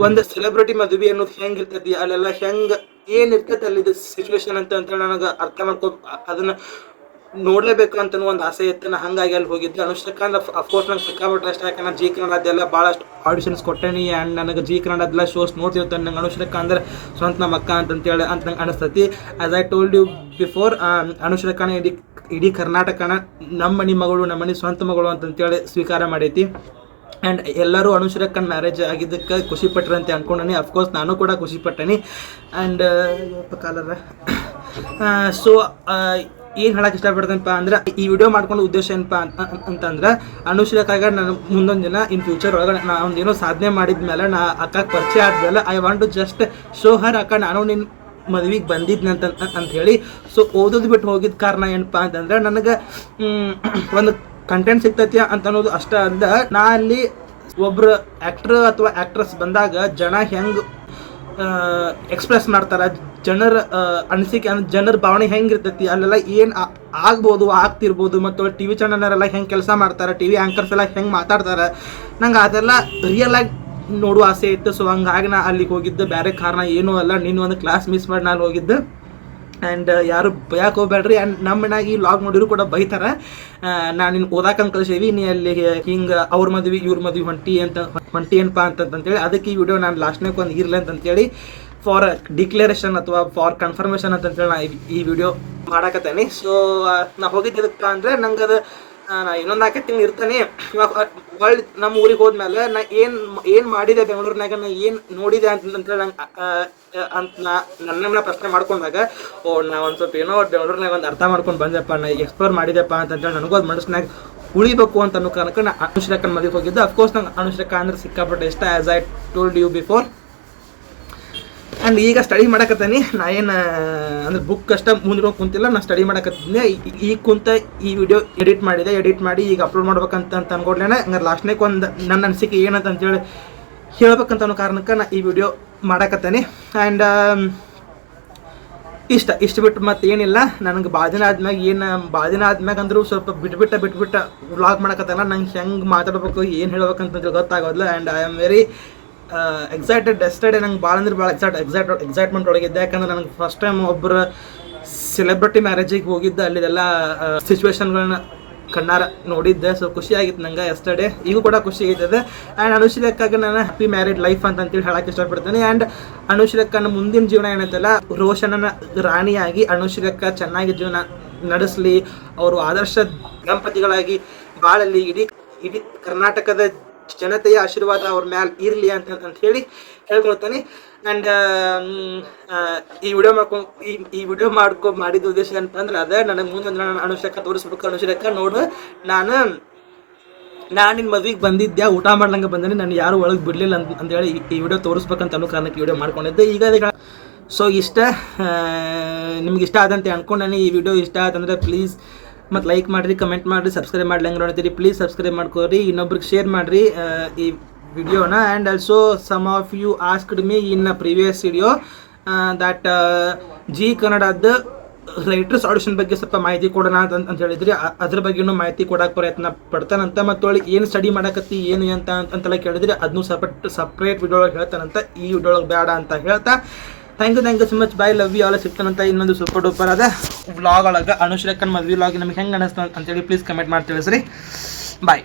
ಒಂದು ಸೆಲೆಬ್ರಿಟಿ ಮದುವೆ ಅನ್ನೋದು ಹೆಂಗಿರ್ತೈತಿ ಅಲ್ಲೆಲ್ಲ ಹೆಂಗೆ ಏನು ಇರ್ತೈತೆ ಅಲ್ಲಿ ಸಿಚುವೇಶನ್ ಅಂತ ಅಂತ ನನಗೆ ಅರ್ಥ ಮಾಡ್ಕೊ ಅದನ್ನ ನೋಡ್ಲೇಬೇಕು ಅಂತ ಒಂದು ಆಸೆ ಇತ್ತು. ನಾ ಹಂಗಾಗಿ ಅಲ್ಲಿ ಹೋಗಿದ್ದೆ. ಅನುಷ್ಠಾಕಂದ್ರೆ ಅಫ್ಕೋರ್ಸ್ ನಂಗೆ ಸಿಕ್ಕಾಬಿಟ್ರೆ ಅಷ್ಟೇ ಯಾಕಂದ್ರೆ ಜಿ ಕನ್ನಡದೆಲ್ಲ ಭಾಳಷ್ಟು ಆಡಿಷನ್ಸ್ ಕೊಟ್ಟೇನಿ ಆ್ಯಂಡ್ ನನಗೆ ಜಿ ಕನ್ನಡದೆಲ್ಲ ಶೋಸ್ ನೋಡ್ತಿರ್ತಾನೆ. ನಂಗೆ ಅನುಷ್ಠಾಕ ಅಂದ್ರೆ ಸ್ವಂತ ನಮ್ಮ ಅಕ್ಕ ಅಂತಂತೇಳಿ ಅಂತ ನಂಗೆ ಅನಿಸ್ತತಿ. As I told you before ಅನುಷ್ಠಾಕನ ಇಡೀ ಇಡೀ ಕರ್ನಾಟಕನ ನಮ್ಮ ಮನೆ ಮಗಳು, ನಮ್ಮ ಮನೆ ಸ್ವಂತ ಮಗಳು ಅಂತಂತೇಳಿ ಸ್ವೀಕಾರ ಮಾಡೈತಿ. ಆ್ಯಂಡ್ ಎಲ್ಲರೂ ಅನುಶ್ರಕ್ಕನ್ ಮ್ಯಾರೇಜ್ ಆಗಿದ್ದಕ್ಕೆ ಖುಷಿ ಪಟ್ರಿ ಅಂತ ಅನ್ಕೊಂಡನಿ. ಅಫ್ಕೋರ್ಸ್ ನಾನು ಕೂಡ ಖುಷಿ ಪಟ್ಟೇನಿ. And cholera. ಸೊ ಏನು ಹೇಳಕ್ಕೆ ಇಷ್ಟಪಡ್ತೇನಪ್ಪ ಅಂದ್ರೆ, ಈ ವಿಡಿಯೋ ಮಾಡ್ಕೊಂಡು ಉದ್ದೇಶ ಏನಪ್ಪ ಅಂತ ಅಂತಂದ್ರೆ, ಅನುಶ್ರಕ್ಕಾಗ ನಾನು ಮುಂದೊಂದು ದಿನ ಇನ್ ಫ್ಯೂಚರ್ ಒಳಗೆ ನಾ ಒಂದು ಏನೋ ಸಾಧನೆ ಮಾಡಿದ್ಮೇಲೆ ನಾ ಅಕ್ಕ ಪರಿಚಯ ಆದ್ಮೇಲೆ I want to just show her ಅಕ್ಕ ನಾನು ನಿನ್ನ ಮದುವೆಗೆ ಬಂದಿದ್ನ ಅಂತ ಅಂತ ಹೇಳಿ. ಸೊ ಓದೋದು ಬಿಟ್ಟು ಹೋಗಿದ್ದ ಕಾರಣ ಏನಪ್ಪ ಅಂತಂದ್ರೆ, ನನಗೆ ಒಂದು ಕಂಟೆಂಟ್ ಸಿಗ್ತೈತಿ ಅಂತ ಅನ್ನೋದು ಅಷ್ಟೇ ಅಲ್ಲ, ನಾ ಅಲ್ಲಿ ಒಬ್ರು ಆ್ಯಕ್ಟ್ರ್ ಅಥವಾ ಆ್ಯಕ್ಟ್ರೆಸ್ ಬಂದಾಗ ಜನ ಹೆಂಗೆ ಎಕ್ಸ್ಪ್ರೆಸ್ ಮಾಡ್ತಾರೆ, ಜನರ ಅನಿಸಿಕೆ ಅಂದ್ರೆ ಜನರ ಭಾವನೆ ಹೆಂಗಿರ್ತೈತಿ ಅಲ್ಲೆಲ್ಲ ಏನು ಆಗ್ಬೋದು, ಆಗ್ತಿರ್ಬೋದು, ಮತ್ತು ಟಿ ವಿ ಚಾನಲ್ನವರೆಲ್ಲ ಹೆಂಗೆ ಕೆಲಸ ಮಾಡ್ತಾರೆ ಟಿ ವಿ ಆ್ಯಂಕರ್ಸ್ ಎಲ್ಲ ಹೆಂಗೆ ಮಾತಾಡ್ತಾರೆ, ನಂಗೆ ಅದೆಲ್ಲ ರಿಯಲ್ ಆಗಿ ನೋಡುವ ಆಸೆ ಇತ್ತು ಸೊ ಹಂಗಾಗಿ ನಾ ಅಲ್ಲಿಗೆ ಹೋಗಿದ್ದು ಬೇರೆ ಕಾರಣ ಏನೂ ಅಲ್ಲ, ನೀನು ಒಂದು ಕ್ಲಾಸ್ ಮಿಸ್ ಮಾಡಿ, ನಾನು ಹೋಗಿದ್ದೆ. ಆ್ಯಂಡ್ ಯಾರು ಬಯಕ್ಕೆ ಹೋಗ್ಬೇಡ್ರಿ. ಆ್ಯಂಡ್ ನಮ್ಮ ಮನ್ಯಾಗ ಈ ಲಾಗ್ ನೋಡಿದ್ರು ಕೂಡ ಬೈತಾರೆ. ನಾನು ನಿನ್ನ ಓದಾಕ ಕಳ್ಸೇವಿ ನೀ ಅಲ್ಲಿ ಹಿಂಗೆ ಅವ್ರ ಮದ್ವೆ, ಇವ್ರ ಮದ್ವೆ ಹೊಂಟಿ ಅಂತ, ಹೊಂಟಿ ಏನಪ್ಪ ಅಂತಂತೇಳಿ, ಅದಕ್ಕೆ ಈ ವಿಡಿಯೋ ನಾನು ಲಾಸ್ಟ್ನಾಗ ಒಂದು ಇರಲಿ ಅಂತಂತೇಳಿ ಫಾರ್ ಡಿಕ್ಲರೇಷನ್ ಅಥವಾ ಫಾರ್ ಕನ್ಫರ್ಮೇಷನ್ ಅಂತಂತೇಳಿ ನಾ ಈ- ವಿಡಿಯೋ ಮಾಡಾಕತ್ತೇನೆ. ಸೊ ನಾ ಹೋಗಿದ್ದಪ್ಪ ಅಂದರೆ ನಂಗೆ ಅದು ನಾ ಇನ್ನೊಂದು ನಾಲ್ಕೈದು ತಿಂಗಳು ಇರ್ತಾನೆ. ಹೊಳ್ಳಿ ನಮ್ಮ ಊರಿಗೆ ಹೋದ್ಮೇಲೆ ನಾ ಏನು ಏನು ಮಾಡಿದೆ ಬೆಂಗಳೂರಿನಾಗ ನಾ ಏನು ನೋಡಿದೆ ಅಂತ ಅಂತೇಳಿ ನಂಗೆ ಅಂತ ನನ್ನ ಪ್ರಶ್ನೆ ಮಾಡ್ಕೊಂಡಾಗ, ಓ, ನಾ ಒಂದು ಸ್ವಲ್ಪ ಏನೋ ಬೆಂಗಳೂರಿನಾಗ ಒಂದು ಅರ್ಥ ಮಾಡ್ಕೊಂಡು ಬಂದೆಪ್ಪ, ನಾ ಎಕ್ಸ್ಪ್ಲೋರ್ ಮಾಡಿದೆಪ್ಪ ಅಂತಂತೇಳಿ ನನಗೂ ಅದು ಮನಸ್ಸಿನಾಗ ಉಳಿಬೇಕು ಅಂತ ಅನ್ನೋ ಕಾರಣಕ್ಕೆ ನಾ ಅನುಶ್ರಕ್ಕನ ಮದುವೆ ಹೋಗಿದ್ದು. ಅಫ್ಕೋರ್ಸ್ ನಂಗೆ ಅನುಶ್ರಕ್ಕ ಅಂದ್ರೆ ಸಿಕ್ಕಾಪಟ್ಟೆ ಇಷ್ಟ as I told you before and ಈಗ ಸ್ಟಡಿ ಮಾಡಕತ್ತೀನಿ. ನಾ ಏನು ಅಂದ್ರೆ ಬುಕ್ ಅಷ್ಟ ಮುಂದೆ ಕುಂತಿಲ್ಲ. ನಾ ಸ್ಟಡಿ ಮಾಡಕತ್ತೀನಿ ಈಗ ಕುಂತ ಈ ವಿಡಿಯೋ ಎಡಿಟ್ ಮಾಡಿದೆ. ಎಡಿಟ್ ಮಾಡಿ ಈಗ ಅಪ್ಲೋಡ್ ಮಾಡ್ಬೇಕಂತ ಅಂತ ಅನ್ಕೊಡ್ಲೇನೆ. ಹಂಗಾರೆ ಲಾಸ್ಟ್ನೇಕ್ ಒಂದು ನನ್ನ ಅನಿಸಿಕೆ ಏನಂತ ಅಂತೇಳಿ ಹೇಳ್ಬೇಕಂತ ಅನ್ನೋ ಕಾರಣಕ್ಕೆ ನಾ ಈ ವಿಡಿಯೋ ಮಾಡಕತ್ತೀನಿ. ಆ್ಯಂಡ್ ಇಷ್ಟ, ಇಷ್ಟು ಬಿಟ್ಟು ಮತ್ತೆ ಏನಿಲ್ಲ. ನನಗೆ ಭಾಳ ದಿನ ಆದ್ಮ್ಯಾಗ ಏನು ಭಾಳ ದಿನ ಆದ್ಮ್ಯಾಗ ಅಂದರೂ ಸ್ವಲ್ಪ ಬಿಟ್ಬಿಟ್ಟ ಬಿಟ್ಬಿಟ್ಟ ವ್ಲಾಗ್ ಮಾಡಕತ್ತಲ್ಲ. ನಂಗೆ ಹೆಂಗೆ ಮಾತಾಡ್ಬೇಕು, ಏನು ಹೇಳ್ಬೇಕಂತ ಗೊತ್ತಾಗೋದಿಲ್ಲ. And I am very excited yesterday ನಂಗೆ ಭಾಳ ಅಂದ್ರೆ ಭಾಳ ಎಕ್ಸೈಟ್ ಎಕ್ಸೈಟ್ ಎಕ್ಸೈಟ್ಮೆಂಟ್ ಒಳಗಿದ್ದೆ. ಯಾಕಂದ್ರೆ ನನಗೆ ಫಸ್ಟ್ ಟೈಮ್ ಒಬ್ಬರು ಸೆಲೆಬ್ರಿಟಿ ಮ್ಯಾರೇಜಿಗೆ ಹೋಗಿದ್ದೆ. ಅಲ್ಲಿದೆಲ್ಲ ಸಿಚುವೇಶನ್ಗಳನ್ನ ಕಣ್ಣಾರ ನೋಡಿದ್ದೆ. ಸೊ ಖುಷಿ ಆಗಿತ್ತು ನಂಗೆ ಎಸ್ಟರ್ಡೇ ಈಗೂ ಕೂಡ ಖುಷಿ ಆಯ್ತದೆ ಆ್ಯಂಡ್ ಅನುಶೀಲಕ್ಕಾಗಿ ನಾನು ಹ್ಯಾಪಿ ಮ್ಯಾರಿಡ್ ಲೈಫ್ ಅಂತ ಅಂತೇಳಿ ಹೇಳಕ್ಕೆ ಇಷ್ಟಪಡ್ತೇನೆ. ಆ್ಯಂಡ್ ಅನುಶೀಲಕ್ಕನ ಮುಂದಿನ ಜೀವನ ಏನೈತಲ್ಲ, ರೋಷನನ ರಾಣಿಯಾಗಿ ಅನುಶೀಲಕ್ಕ ಚೆನ್ನಾಗಿ ಜೀವನ ನಡೆಸಲಿ. ಅವರು ಆದರ್ಶ ದಂಪತಿಗಳಾಗಿ ಬಾಳಲ್ಲಿ ಇಡೀ ಇಡೀ ಕರ್ನಾಟಕದ ಜನತೆಯ ಆಶೀರ್ವಾದ ಅವ್ರ ಮ್ಯಾಲ ಇರಲಿ ಅಂತ ಅಂತ ಹೇಳಿ ಹೇಳ್ಕೊಳ್ತಾನೆ. ಅಂಡ್ ಈ ವಿಡಿಯೋ ಮಾಡ್ಕೊ ಈ ವಿಡಿಯೋ ಮಾಡ್ಕೊ ಮಾಡಿದ ಉದ್ದೇಶ ಅಂತಂದ್ರೆ ಅದೇ ನನಗೆ ಮುಂದೆ ನಾನು ಅನುಷಕ ತೋರಿಸ್ಬೇಕು. ಅನುಷಕ ನೋಡು, ನಾನು ನಾನು ನಿನ್ನ ಮದ್ವೆಗೆ ಬಂದಿದ್ದೆ ಊಟ ಮಾಡ್ಲಂಗೆ ಬಂದೇನೆ, ನಾನು ಯಾರು ಒಳಗೆ ಬಿಡಲಿಲ್ಲ ಅಂತ ಅಂತೇಳಿ ಈ- ವಿಡಿಯೋ ತೋರಿಸ್ಬೇಕಂತ ಅನ್ನೋ ಕಾರಣಕ್ಕೆ ವಿಡಿಯೋ ಮಾಡ್ಕೊಂಡಿದ್ದೆ. ಈಗ ಅದೇ ಸೊ ಇಷ್ಟ ನಿಮ್ಗೆ ಇಷ್ಟ ಆದಂತೆ ಅನ್ಕೊಂಡೇನೆ, ಈ ವಿಡಿಯೋ ಇಷ್ಟ ಆಯ್ತಂದ್ರೆ ಪ್ಲೀಸ್ ಮತ್ತು ಲೈಕ್ ಮಾಡಿರಿ ಕಮೆಂಟ್ ಮಾಡಿರಿ ಸಬ್ಸ್ಕ್ರೈಬ್ ಮಾಡ್ಲಿ ಹೆಂಗೆ ನೋಡ್ತೀರಿ ಪ್ಲೀಸ್ ಸಬ್ಸ್ಕ್ರೈಬ್ ಮಾಡ್ಕೋರಿ, ಇನ್ನೊಬ್ರಿಗೆ ಶೇರ್ ಮಾಡಿರಿ ಈ ವಿಡಿಯೋನ and also some of you asked me in previous video that Zee ಕನ್ನಡದ ರೈಟರ್ಸ್ ಆಡಿಷನ್ ಬಗ್ಗೆ ಸ್ವಲ್ಪ ಮಾಹಿತಿ ಕೊಡೋಣ ಅಂತ ಅಂತ ಹೇಳಿದ್ರಿ. ಅದ್ರ ಬಗ್ಗೆನೂ ಮಾಹಿತಿ ಕೊಡಕ್ಕೆ ಪ್ರಯತ್ನ ಪಡ್ತಾನಂತ ಮತ್ತು ಅವಳಿಗೆ ಏನು ಸ್ಟಡಿ ಮಾಡಕತ್ತಿ, ಏನು ಅಂತ ಅಂತೆಲ್ಲ ಕೇಳಿದ್ರಿ. ಅದನ್ನು ಸಪ್ರೇಟ್ ಸಪ್ರೇಟ್ ವಿಡಿಯೋ ಒಳಗೆ ಹೇಳ್ತಾನಂತ ಈ ವಿಡಿಯೋ ಒಳಗೆ ಬೇಡ ಅಂತ ಹೇಳ್ತಾ thank you thank you so much bye love you all ಸಿಗ್ತಾನಂತ ಇನ್ನೊಂದು ಸೂಪರ್ ಡೂಪರ್ ಅದ ವ್ಲಾಗ್ ಒಳಗೆ ಅನುಶ್ರೇಖನ್ ಮದ್ವೆ ವ್ಲಾಗ್ ನಮಗೆ ಹೆಂಗೆ ಅನಿಸ್ತು ಅಂತೇಳಿ ಪ್ಲೀಸ್ ಕಮೆಂಟ್ ಮಾಡ್ತೀವಿ ಸರಿ? ಬಾಯ್